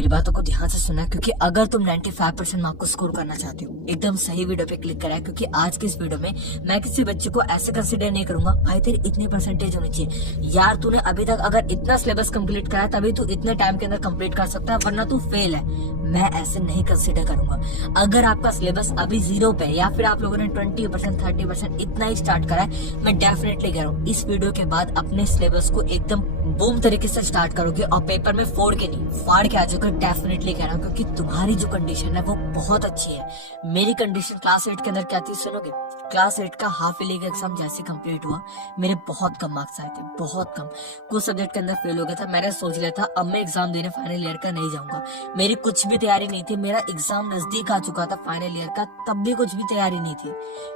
मेरी बातों को ध्यान से सुना, क्योंकि अगर तुम 95% मार्क को स्कोर करना चाहते हो, एकदम सही वीडियो पे क्लिक करा है। क्योंकि आज के इस वीडियो में मैं किसी बच्चे को ऐसे कंसीडर नहीं करूंगा भाई तेरी इतनी परसेंटेज होनी चाहिए। यार तूने अभी तक अगर इतना सिलेबस कंप्लीट करा है तभी तू इतने टाइम के अंदर कंप्लीट कर सकता है, वरना तू फेल है। मैं ऐसे नहीं कंसीडर करूंगा। अगर आपका सिलेबस अभी 0 पे या फिर आप लोगों ने 20% 30% इतना ही स्टार्ट करा है, मैं डेफिनेटली कह रहा हूँ इस वीडियो के बाद अपने सिलेबस को एकदम बूम तरीके से स्टार्ट करोगे और पेपर में फोड़ के नहीं फाड़ के आ जाओगे। डेफिनेटली कह रहा हूँ, क्योंकि तुम्हारी जो कंडीशन है वो बहुत अच्छी है। मेरी कंडीशन क्लास 8 के अंदर क्या थी सुनोगे? क्लास 8 का हाफ ईयरली का एग्जाम जैसे कंप्लीट हुआ, मेरे बहुत कम मार्क्स आए थे, बहुत कम। कुछ सब्जेक्ट के अंदर फेल हो गया था। मैंने सोच लिया था अब मैं एग्जाम देने फाइनल ईयर का नहीं जाऊंगा। मेरी कुछ भी तैयारी नहीं थी। मेरा एग्जाम नजदीक आ चुका था फाइनल ईयर का, तब भी कुछ भी तैयारी नहीं थी।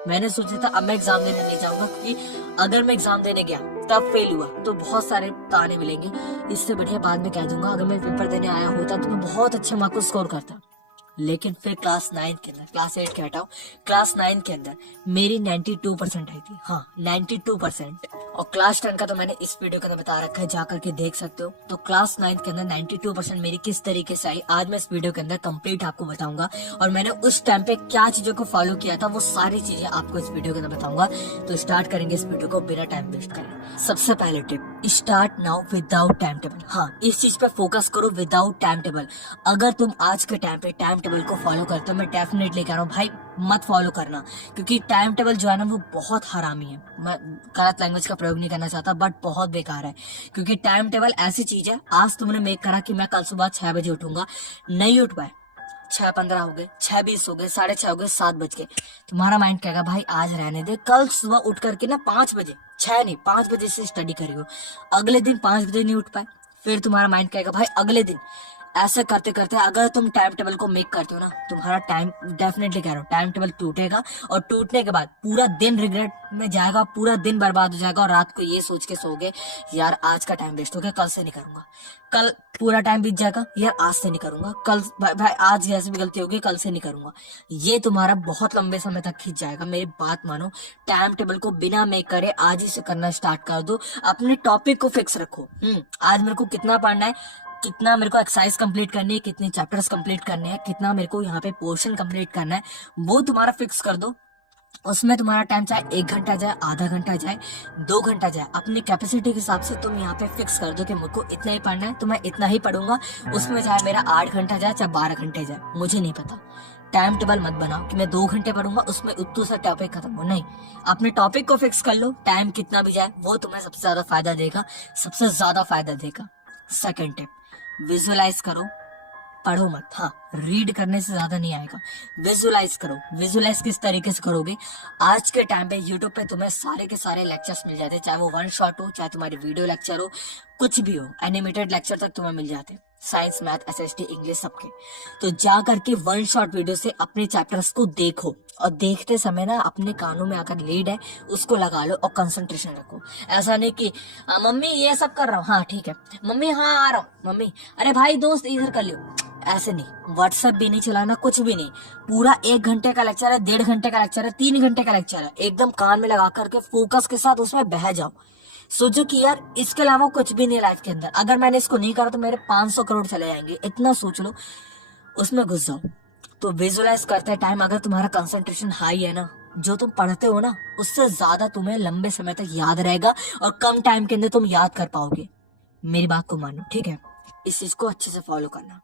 मैंने सोचा था अब मैं एग्जाम देने नहीं जाऊंगा, क्योंकि अगर मैं एग्जाम देने गया तब फेल हुआ तो बहुत सारे ताने मिलेंगे। इससे बढ़िया बाद में कह दूंगा अगर मैं पेपर देने आया होता तो मैं बहुत अच्छे मार्क्स को स्कोर करता। लेकिन फिर क्लास 9 के अंदर, क्लास 8 के हटाओ, क्लास 9 के अंदर मेरी 92% आई थी। हाँ 92%। और क्लास 10 का तो मैंने इस वीडियो के अंदर बता रखा है, जाकर के देख सकते हो। तो क्लास 9 के अंदर 92% मेरी किस तरीके से आई आज मैं इस वीडियो के अंदर कंप्लीट आपको बताऊंगा। और मैंने उस टाइम पे क्या चीजों को फॉलो किया था वो सारी चीजें आपको इस वीडियो के अंदर बताऊंगा। तो स्टार्ट करेंगे इस वीडियो को बिना टाइम वेस्ट करे। सबसे पहले tip, start now without time table. हाँ इस चीज पे फोकस करो, विदाउट टाइम टेबल। अगर तुम आज के टाइम पे टाइम टेबल को फॉलो करते हो, मैं डेफिनेटली कह रहा हूँ भाई मत फॉलो करना, क्योंकि टाइम टेबल जो है ना वो बहुत हरामी है। मैं गलत लैंग्वेज का प्रयोग नहीं करना चाहता, बट बहुत बेकार है। क्योंकि टाइम टेबल ऐसी चीज है, आज तुमने मेक करा कि मैं कल सुबह 6 बजे उठूंगा, नहीं उठ पाए, 6:15 हो गए, 6:20 हो गए, 6:30 हो गए, 7 बज गए, तुम्हारा माइंड कहेगा भाई आज रहने दे, कल सुबह उठ करके ना 5 बजे, 6 नहीं 5 बजे से स्टडी करियो। अगले दिन 5 बजे नहीं उठ पाए, फिर तुम्हारा माइंड कहेगा भाई अगले दिन। ऐसे करते करते अगर तुम टाइम टेबल को मेक करते हो ना, तुम्हारा टाइम, डेफिनेटली कह रहा हूँ, टाइम टेबल टूटेगा और टूटने के बाद पूरा दिन रिग्रेट में जाएगा, पूरा दिन बर्बाद हो जाएगा। और रात को ये सोच के सोओगे यार आज का टाइम वेस्ट हो गया, कल से नहीं करूंगा। कल पूरा टाइम बीत जाएगा, यार आज से नहीं करूंगा, कल भाई आज जैसे भी गलती होगी कल से नहीं करूंगा। ये तुम्हारा बहुत लंबे समय तक खींच जाएगा। मेरी बात मानो, टाइम टेबल को बिना मेक करे आज ही से करना स्टार्ट कर दो। अपने टॉपिक को फिक्स रखो। आज मेरे को कितना पढ़ना है, कितना मेरे को एक्सरसाइज कंप्लीट करनी है, कितने चैप्टर्स कंप्लीट करने हैं, कितना मेरे को यहाँ पे पोर्शन कंप्लीट करना है, वो तुम्हारा फिक्स कर दो। उसमें तुम्हारा टाइम चाहे 1 घंटा जाए, आधा घंटा जाए, 2 घंटा जाए, अपनी कैपेसिटी के हिसाब से तुम यहाँ पे फिक्स कर दो कि मुझको इतना ही पढ़ना है तो मैं इतना ही पढ़ूंगा। उसमें चाहे मेरा 8 घंटा जाए चाहे 12 घंटे जाए, मुझे नहीं पता। टाइम टेबल मत बनाओ कि मैं 2 घंटे पढ़ूंगा उसमें उतना सा टॉपिक खत्म हो, नहीं। अपने टॉपिक को फिक्स कर लो, टाइम कितना भी जाए वो तुम्हें सबसे ज्यादा फायदा देगा, सबसे ज्यादा फायदा देगा। सेकेंड टिप, विजुअलाइज करो, पढ़ो मत। हाँ रीड करने से ज्यादा नहीं आएगा, विजुअलाइज करो। विजुअलाइज किस तरीके से करोगे? आज के टाइम पे यूट्यूब पे तुम्हें सारे के सारे लेक्चर्स मिल जाते हैं, चाहे वो 1 शॉट हो, चाहे तुम्हारी वीडियो लेक्चर हो, कुछ भी हो, एनिमेटेड लेक्चर तक तुम्हें मिल जाते हैं, साइंस मैथ एसएसटी इंग्लिश सबके। तो जा करके 1 शॉट वीडियो से अपने चैप्टर्स को देखो, और देखते समय ना अपने कानों में अगर लीड है उसको लगा लो और कंसंट्रेशन रखो। ऐसा नहीं कि मम्मी ये सब कर रहा हूँ, हाँ ठीक है मम्मी, हाँ आ रहा हूँ मम्मी, अरे भाई दोस्त इधर कर लियो, ऐसे नहीं। व्हाट्सएप भी नहीं चलाना, कुछ भी नहीं। पूरा 1 घंटे का लेक्चर है, 1.5 घंटे का लेक्चर है, 3 घंटे का लेक्चर है, एकदम कान में लगा करके फोकस के साथ उसमें बह जाओ। सोचो कि यार इसके अलावा कुछ भी नहीं लाइफ के अंदर, अगर मैंने इसको नहीं करा तो मेरे 500 करोड़ चले जाएंगे, इतना सोच लो, उसमें घुस जाओ। तो विजुअलाइज करते टाइम अगर तुम्हारा कंसंट्रेशन हाई है ना, जो तुम पढ़ते हो ना उससे ज्यादा तुम्हें लंबे समय तक याद रहेगा और कम टाइम के अंदर तुम याद कर पाओगे। मेरी बात को मानो, ठीक है? इस चीज को अच्छे से फॉलो करना।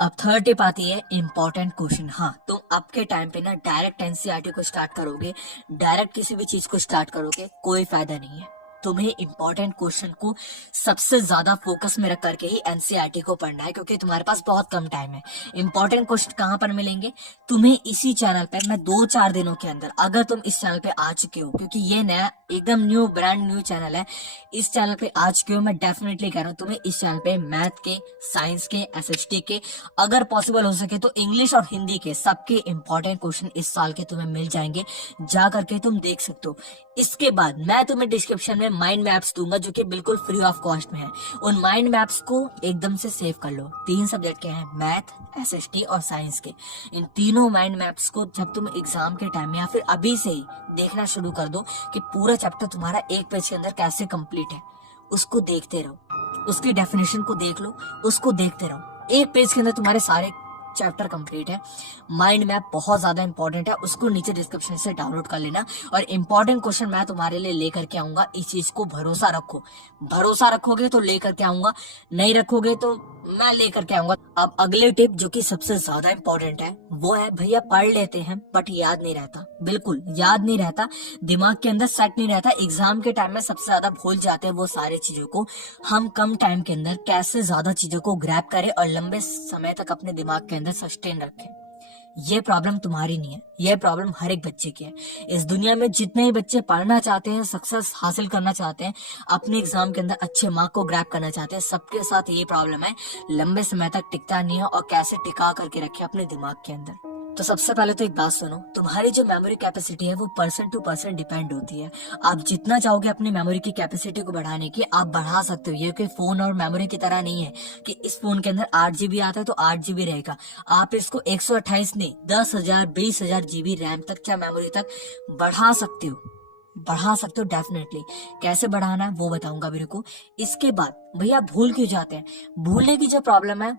अब थर्ड टिप आती है इंपॉर्टेंट क्वेश्चन। हाँ तुम अब के टाइम पे ना डायरेक्ट एनसीईआरटी को स्टार्ट करोगे, डायरेक्ट किसी भी चीज को स्टार्ट करोगे, कोई फायदा नहीं है। तुम्हें इंपॉर्टेंट क्वेश्चन को सबसे ज्यादा फोकस में रख करके ही एनसीईआरटी को पढ़ना है, क्योंकि तुम्हारे पास बहुत कम टाइम है। इंपॉर्टेंट क्वेश्चन कहाँ पर मिलेंगे तुम्हें? इसी चैनल पे। मैं 2-4 दिनों के अंदर, अगर तुम इस चैनल पे आ चुके हो, क्योंकि ये नया एकदम न्यू ब्रांड न्यू चैनल है, इस चैनल पे आ चुके हो, मैं डेफिनेटली कह रहा हूँ तुम्हें इस चैनल पे मैथ के, साइंस के, एसएसटी के, अगर पॉसिबल हो सके तो इंग्लिश और हिंदी के सबके इंपॉर्टेंट क्वेश्चन इस साल के तुम्हें मिल जाएंगे, जा करके तुम देख सकते हो। इसके बाद मैं तुम्हें डिस्क्रिप्शन में माइंड मैप्स दूंगा जो कि बिल्कुल फ्री ऑफ कॉस्ट में है। उन माइंड मैप्स को एकदम से सेव कर लो। 3 सब्जेक्ट के हैं, मैथ, एसएसटी और साइंस के। इन तीनों माइंड मैप्स को जब तुम एग्जाम के टाइम में या फिर अभी से ही देखना शुरू कर दो कि पूरा चैप्टर तुम्हारा 1 पेज के अंदर कैसे कंप्लीट है, उसको देखते रहो, उसकी डेफिनेशन को देख लो, उसको देखते रहो। एक पेज के अंदर तुम्हारे सारे चैप्टर कंप्लीट है। माइंड मैप बहुत ज्यादा इंपॉर्टेंट है, उसको नीचे डिस्क्रिप्शन से डाउनलोड कर लेना। और इंपॉर्टेंट क्वेश्चन मैं तुम्हारे लिए लेकर के आऊंगा, इस चीज को भरोसा रखो। भरोसा रखोगे तो लेकर के आऊंगा, नहीं रखोगे तो मैं लेकर के आऊंगा। अब अगले टिप जो कि सबसे ज्यादा इंपॉर्टेंट है वो है, भैया पढ़ लेते हैं बट याद नहीं रहता। बिल्कुल याद नहीं रहता, दिमाग के अंदर सेट नहीं रहता। एग्जाम के टाइम में सबसे ज्यादा भूल जाते हैं वो सारी चीजों को। हम कम टाइम के अंदर कैसे ज्यादा चीजों को ग्रैब करें और लंबे समय तक अपने दिमाग के अंदर सस्टेन रखें। ये प्रॉब्लम तुम्हारी नहीं है, ये प्रॉब्लम हर एक बच्चे की है। इस दुनिया में जितने ही बच्चे पढ़ना चाहते हैं, सक्सेस हासिल करना चाहते हैं, अपने एग्जाम के अंदर अच्छे मार्क को ग्रैब करना चाहते हैं, सबके साथ ये प्रॉब्लम है, लंबे समय तक टिकता नहीं है और कैसे टिका करके रखे अपने दिमाग के अंदर। तो सबसे पहले तो एक बात सुनो, तुम्हारी जो मेमोरी कैपेसिटी है वो पर्सन टू पर्सन डिपेंड होती है। आप जितना चाहोगे अपनी मेमोरी की कैपेसिटी को बढ़ाने की, आप बढ़ा सकते हो। ये कोई फोन और मेमोरी की तरह नहीं है कि इस फोन के अंदर 8 GB आता है तो 8 GB रहेगा। आप इसको 128 नहीं, 10,000 20,000 GB रैम तक या मेमोरी तक बढ़ा सकते हो। बढ़ा सकते हो डेफिनेटली। कैसे बढ़ाना है वो बताऊंगा मेरे को। इसके बाद भैया भूल क्यों जाते हैं? भूलने की जो प्रॉब्लम है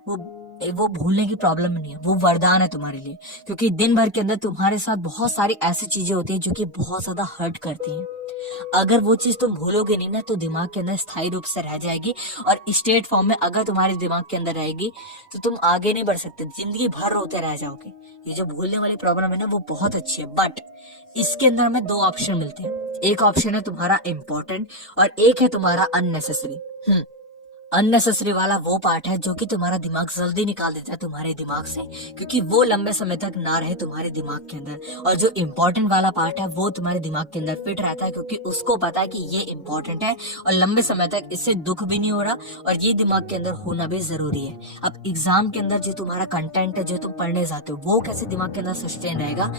वो भूलने की प्रॉब्लम नहीं है, वो वरदान है तुम्हारे लिए। क्योंकि दिन भर के अंदर तुम्हारे साथ बहुत सारी ऐसी चीजें होती है जो कि बहुत ज्यादा हर्ट करती हैं। अगर वो चीज तुम भूलोगे नहीं ना तो दिमाग के अंदर स्थायी रूप से रह जाएगी, और स्टेट फॉर्म में अगर तुम्हारे दिमाग के अंदर रहेगी तो तुम आगे नहीं बढ़ सकते, जिंदगी भर रोते रह जाओगे। ये जो भूलने वाली प्रॉब्लम है ना वो बहुत अच्छी है, बट इसके अंदर हमें 2 ऑप्शन मिलते हैं। एक ऑप्शन है तुम्हारा इम्पोर्टेंट और एक है तुम्हारा अननेसेसरी। अननेसेसरी वाला वो पार्ट है जो कि तुम्हारा दिमाग जल्दी निकाल देता है तुम्हारे दिमाग से, क्योंकि वो लंबे समय तक ना रहे तुम्हारे दिमाग के अंदर। और जो इम्पोर्टेंट वाला पार्ट है वो तुम्हारे दिमाग के अंदर फिट रहता है, क्योंकि उसको पता है कि ये इम्पोर्टेंट है और लंबे समय तक इससे दुख भी नहीं हो रहा और ये दिमाग के अंदर होना भी जरूरी है। अब एग्जाम के अंदर जो तुम्हारा कंटेंट है, जो तुम पढ़ने जाते हो, वो कैसे दिमाग के अंदर सस्टेन रहेगा,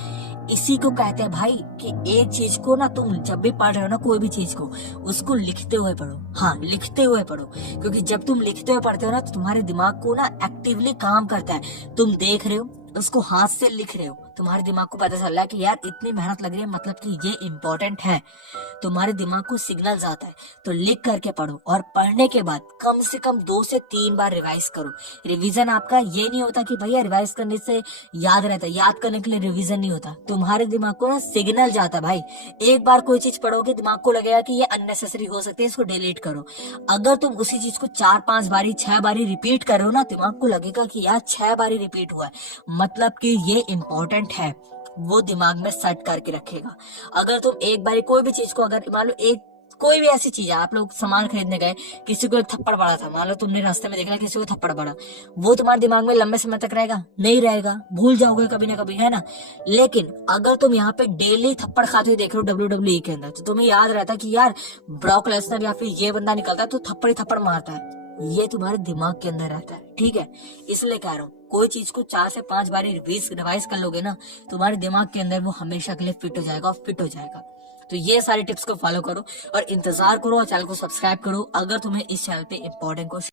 इसी को कहते हैं भाई कि एक चीज को ना तुम जब भी पढ़ रहे हो ना, कोई भी चीज को, उसको लिखते हुए पढ़ो। हाँ, लिखते हुए पढ़ो, क्योंकि जब तुम लिखते हुए पढ़ते हो ना तो तुम्हारे दिमाग को ना एक्टिवली काम करता है। तुम देख रहे हो, उसको हाथ से लिख रहे हो, तुम्हारे दिमाग को पता चल रहा है कि यार इतनी मेहनत लग रही है, मतलब कि ये इम्पोर्टेंट है। तुम्हारे दिमाग को सिग्नल जाता है, तो लिख करके पढ़ो। और पढ़ने के बाद कम से कम 2 से 3 बार रिवाइज करो। रिवीजन आपका ये नहीं होता कि भैया रिवाइज करने से याद रहता है, याद करने के लिए रिवीजन नहीं होता। तुम्हारे दिमाग को ना सिग्नल जाता है भाई। एक बार कोई चीज पढ़ोगे, दिमाग को लगेगा कि ये अननेसेसरी हो सकती है, इसको डिलीट करो। अगर तुम उसी चीज को 4-5 बारी 6 बारी रिपीट कर रहे हो ना, दिमाग को लगेगा कि यार 6 बारी रिपीट हुआ है, मतलब कि ये इम्पोर्टेंट है, वो दिमाग में सेट करके रखेगा। अगर तुम एक बारी कोई भी चीज को, अगर मान लो एक कोई भी ऐसी चीज है, आप लोग सामान खरीदने गए, किसी को एक थप्पड़ पड़ा था, मान लो तुमने रास्ते में देखा किसी को थप्पड़ पड़ा, वो तुम्हारे दिमाग में लंबे समय तक रहेगा? नहीं रहेगा, भूल जाओगे कभी ना कभी, है ना। लेकिन अगर तुम यहाँ पे डेली थप्पड़ खाते हुए देख रहे हो WWE के अंदर, तो तुम्हें याद रहता कि यार ब्रॉक लेसनर या फिर ये बंदा निकलता है तो थप्पड़ ही थप्पड़ मारता है, ये तुम्हारे दिमाग के अंदर रहता है। ठीक है, इसलिए कह रहा हूँ, कोई चीज को 4 से 5 बार रिवाइज कर लोगे ना, तुम्हारे दिमाग के अंदर वो हमेशा के लिए फिट हो जाएगा और फिट हो जाएगा। तो ये सारे टिप्स को फॉलो करो और इंतजार करो और चैनल को सब्सक्राइब करो अगर तुम्हें इस चैनल पे इंपॉर्टेंट क्वेश्चन